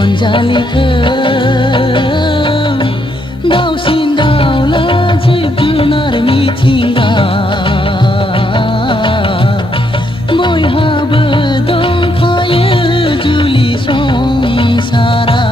अनजालिखौ दाउसिन दाउला जिब जुनार मिथिंगा बयहाबो दंखायो जुलि संसारा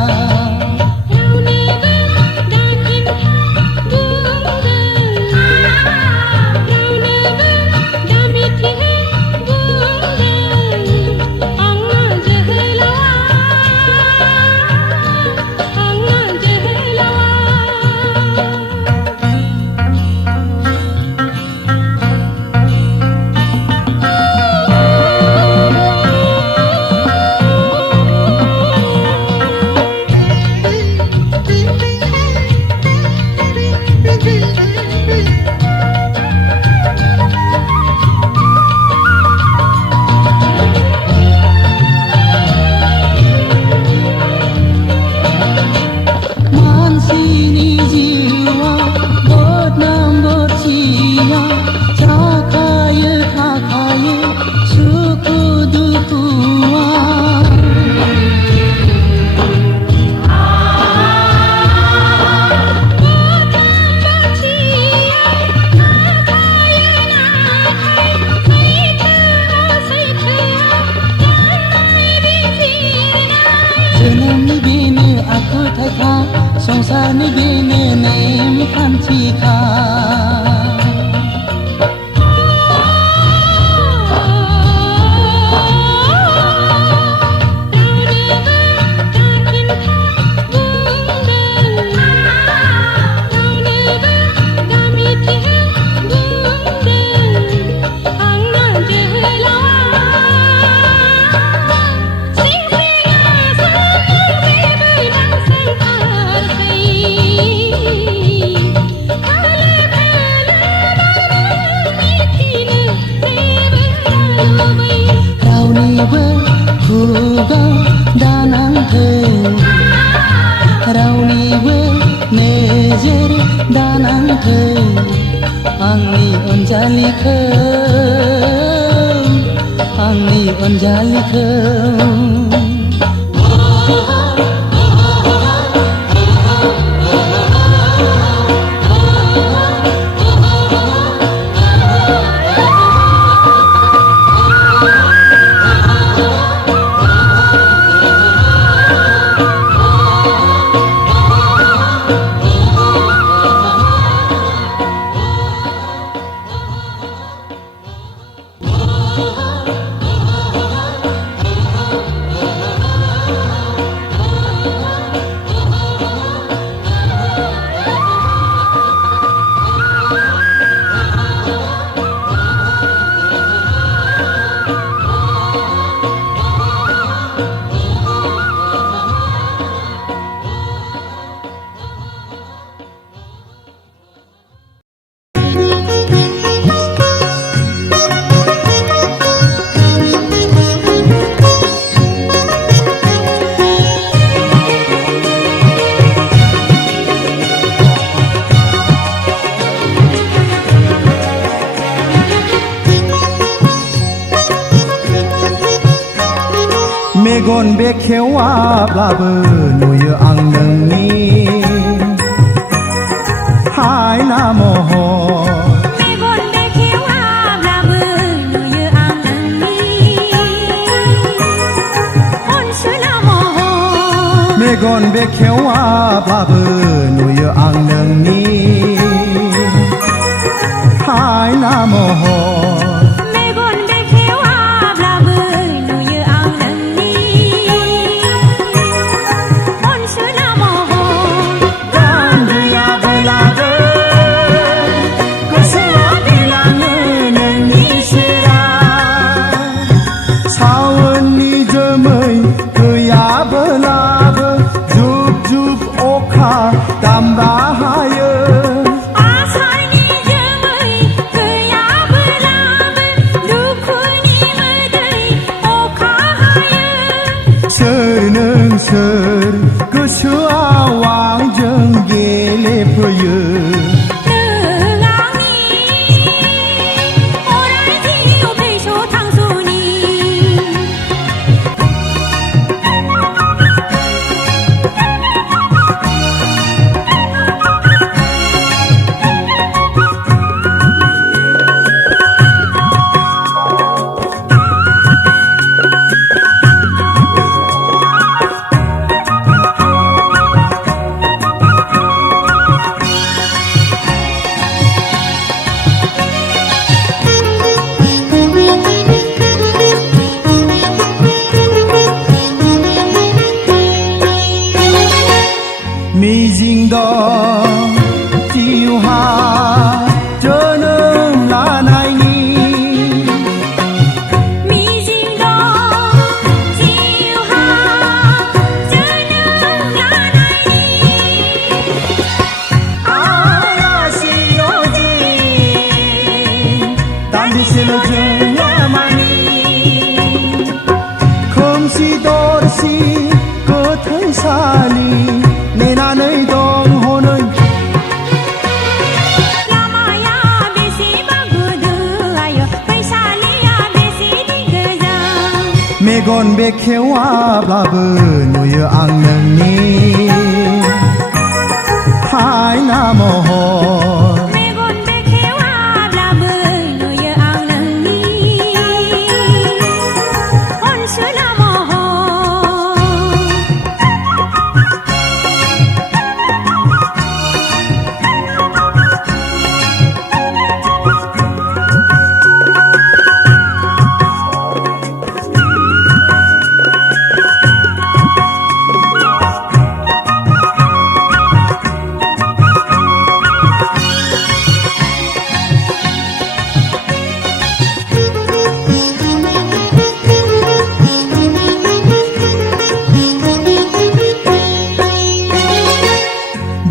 जोनोमनि बेनो आखुथायखा संसारनि बेनो नेम खान्थिखा खुगा दानांथो रावनिबो नोजोर दानांथो आंनि अनजालिखौ आंनि अनजालिखौ मेगन बेखेवाब्लाबो नुयो आं नोंनि हायना महर मेगन बेखेवाब्लाबो नुयो आं नोंनि अनसुला महर मेगन बेखेवाब्लाबो नुयो आं नोंनि हायना महर सावननि दामब्रा हायो आसारनि जोमै गैयाब्लाबो दुखुनि मोदै अखा हायो सोर नों सोर गोसोआव आंजों गेलेफैयो नों आंनि अराय जिउ फैस' थांस'नि मिजिं दं जिउहा जोनोम लानायनि मिजिं दं जिउहा जोनोम लानायनि आलासिल'दि दान्दिसेल' जों लामानि खोमसि दरसि गोथैसालि नेनानै दं हनै लामाया बेसेबा गुदु आयो फैसालिया बेसेदि गोजों मेगन बेखेवाब्लाबो नुयो आं नोंनि हायना महर मेगन बेखेवाब्लाबो नुयो आं नोंनि अनसुला महर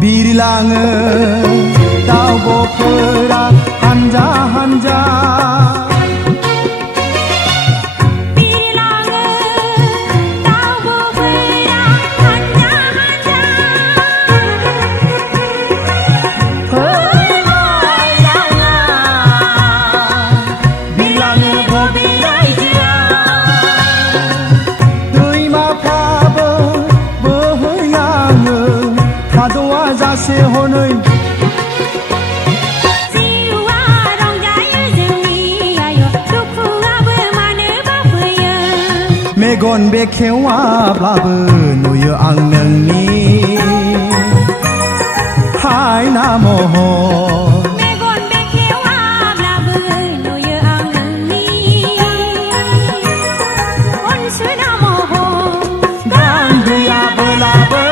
बिरलाङो दाउब'फोरा हानजा हानजा बिरलाङो दाउब'फोरा हानजा हानजा बिरलाङो बबे रायजोआ दैमाफ्राबो बोहैलाङो थाद'आ जासे हनै जिउआ रंजायो जोंनि आयो दुखुआबो मानोबा फैयो मेगन बेखेवाब्लाबो नुयो आं नोंनि हायना महर मेगन बेखेवाब्लाबो नुयो आं नोंनि अनसुला महर गां गैयाब्लाबो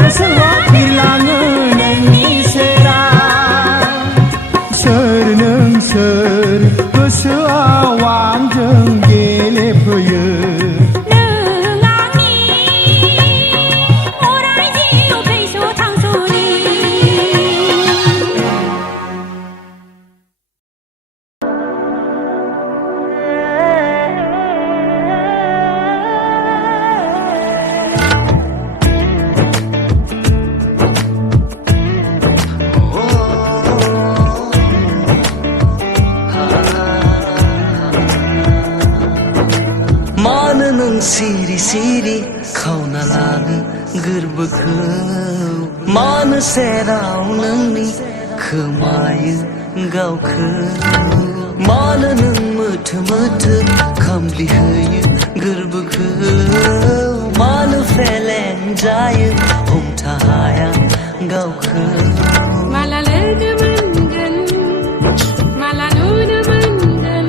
गोसोआ बिरलाङो नोंनि सेराव सोर नों सोर गोसोआव आंजों गेलेफैयो नों आंनि अराय जिउ फैस' थांस'नि मानो नों सिरि सिरि खावना लानो गोरबोखौ मानो सेराव नोंनि खोमायो गावखौ मानो नों मोथो मोथो खामग्लिहोयो गोरबोखौ मानो फेलें जायो हमथा हाया गावखौ माला लोगो मोनगोन माला नुनो मोनगोन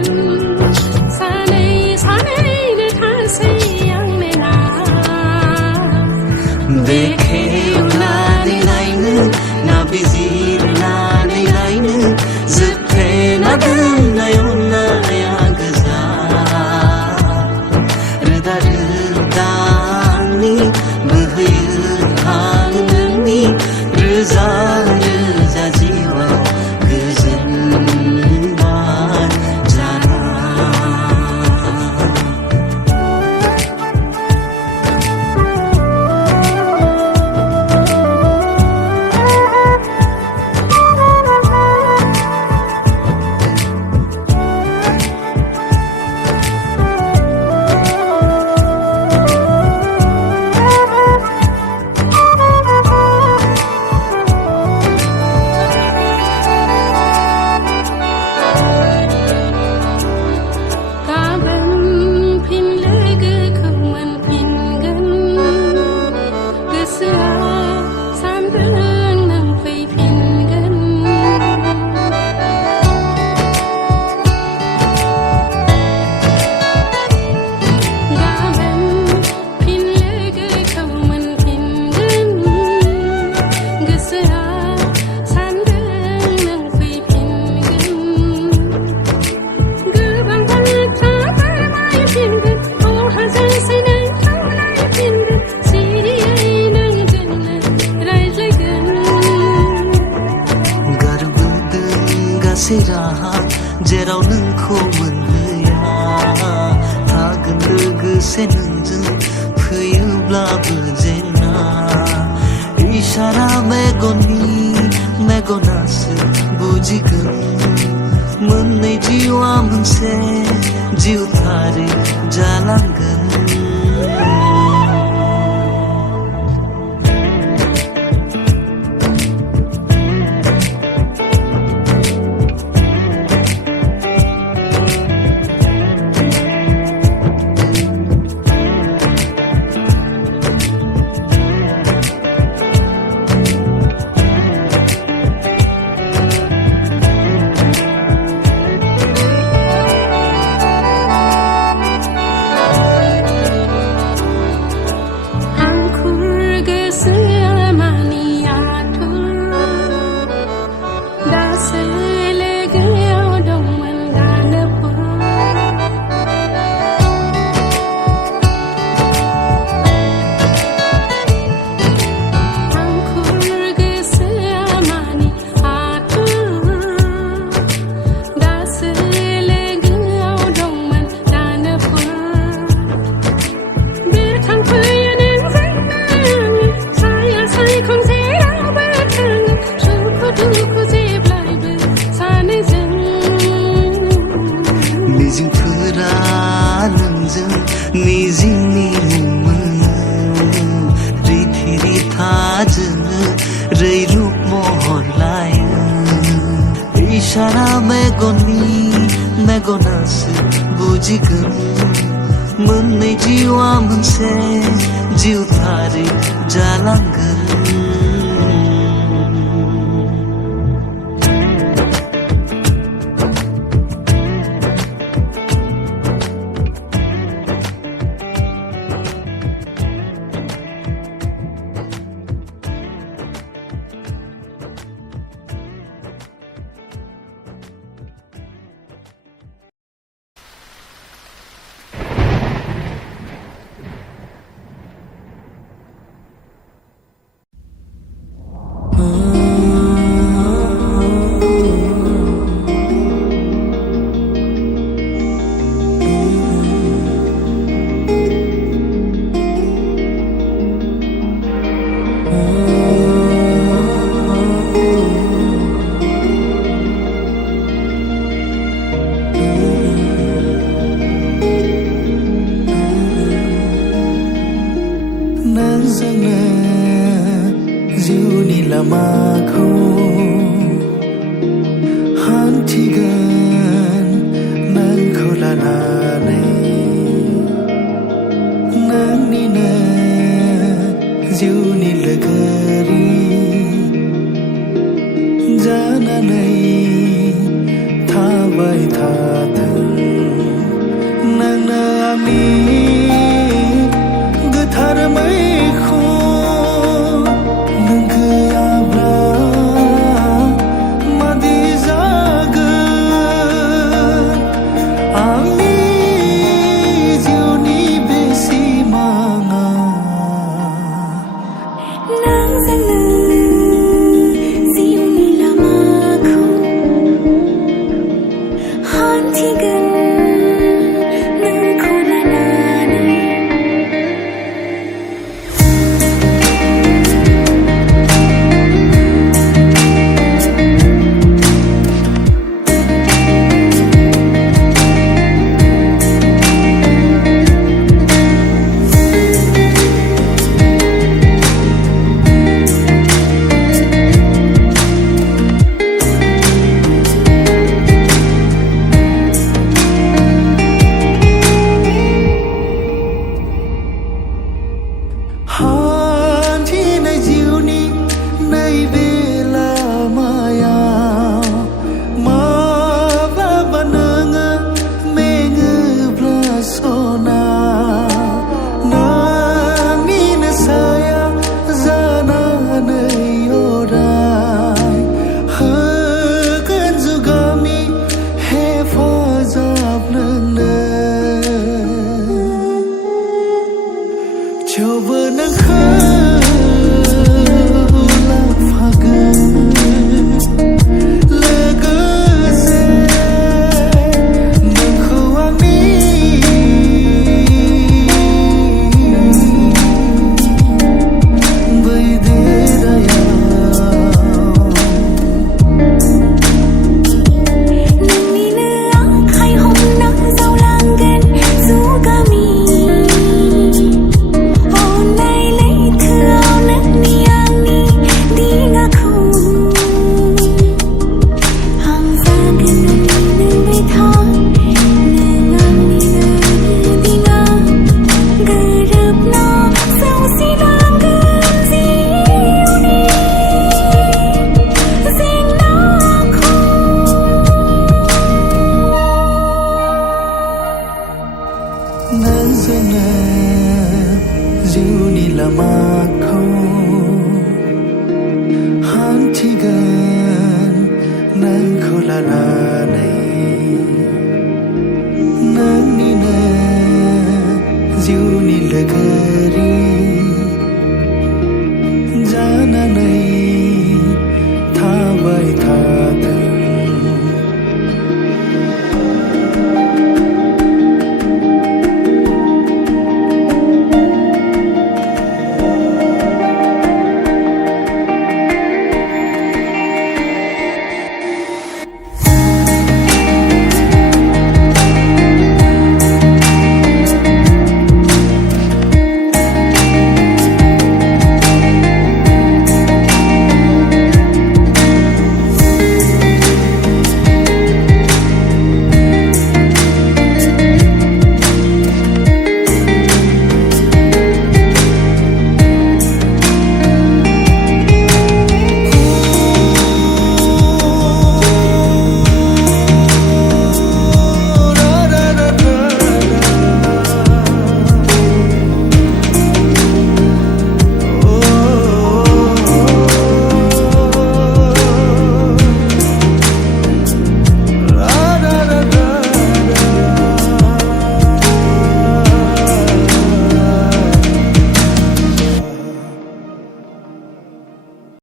सानै सानैनो थासै आं नेना बेखेवनानै नायनो ना बिजिरनानै नायनो जोबथेना दोननाय अननाया गोजा रोदा रोदानि बोहैयो हां नोंनि मोनसे राहा जेराव नोंखौ मोनहैया थागोन लोगोसे नोंजों फैयोब्लाबो जेंना इशारा मेगनासो बुजिगोन मोननै जिउआ मोनसे जिउथारै जालांगोन मिजिंफोरा नोंजों मिजिंनि मोनो रिथि रिथा जोङो रैरुप महर लायो इशारा मेगनासो बुजिगोन मोननै जिउआ मोनसे जिउथारै जालांगोन जिउनि लामाखौ